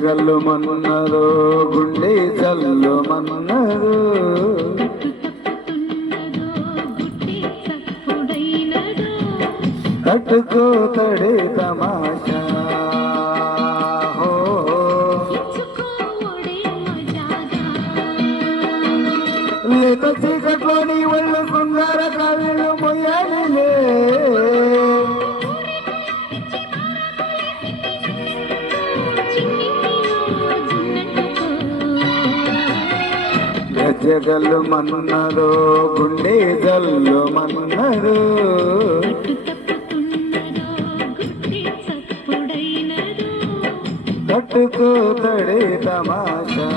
గజ్జగల్లు మన్నదో గుండె జల్లు మన్నదో కట్టుకో తడే తమాషా లేత చీకట్లోని ఒళ్ళు శృంగార కావ్యలు మొయ్యాలిలే గజ్జగల్లు మన్నదో గుండె జల్లు మన్నదో కట్టుకో తడే తమాషా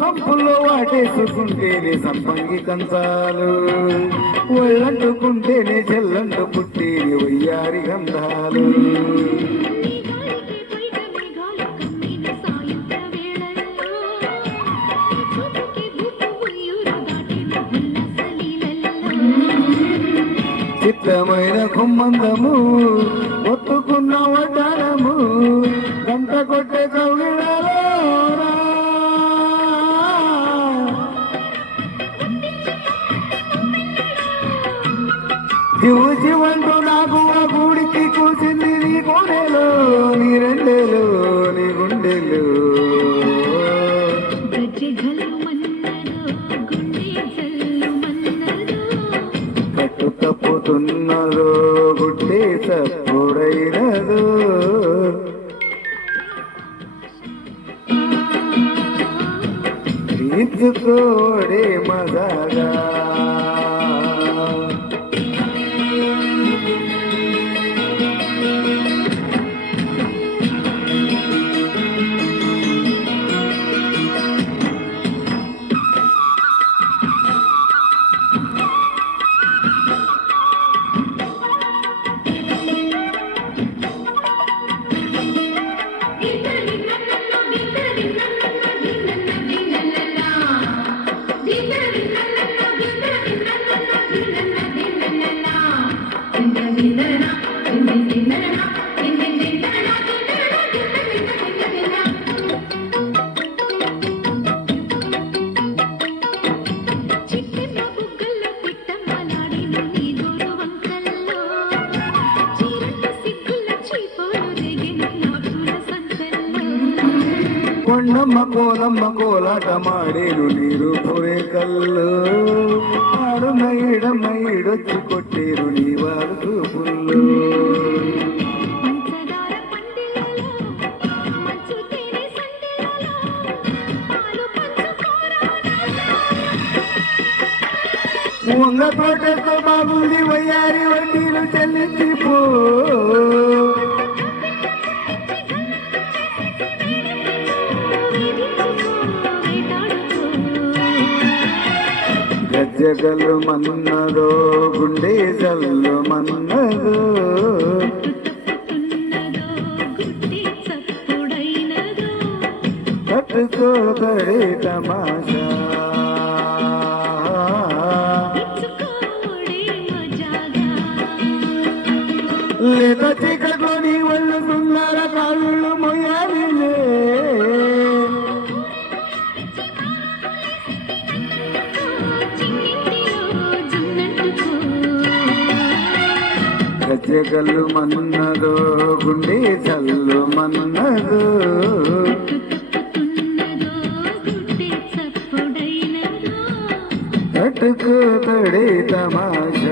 సంపుల్లో వాటేసుకుంటేనే సంపంగి కంచాలు ఒళ్ళంటుకుంటేనే చెల్లంటు పుట్టేనే వయ్యారి గంధాలు చిత్తమైన కుమ్మందము ఒత్తుకున్న వడ్డారము గంట కొట్టే కౌగిడాలో జీవు జీవంటూ నాకు ఆ గూడికి కూర్చుంది నీ కోడేలో నీ రెండేలు నీ గుండెలు కట్టు తప్పుతున్నదో గుడ్డే తప్పుడైనదో తీర్చుకోడే మజాగా కొండమ్మ కోలమ్మ కోలాట మాడేను నీరు పొరే కళ్ళు ఆడున్న ఈడమ్మ ఈడొచ్చి కొట్టేరు నీ వారు చూపుళ్ళు వంగ తోటతో బాగుంది వయ్యారి వడ్డీలు చెల్లించిపో గజ్జగల్లు మన్నదో గుండె జల్లు మన్నదో కట్టుకో తడే తమాషా లేత చీకట్లోని ఒళ్ళు శృంగార కాళ్ళు మొయ్యాలిలే గజ్జగల్లు మన్నదో గుండె జల్లు మన్నదో కట్టుకో తడే తమాషా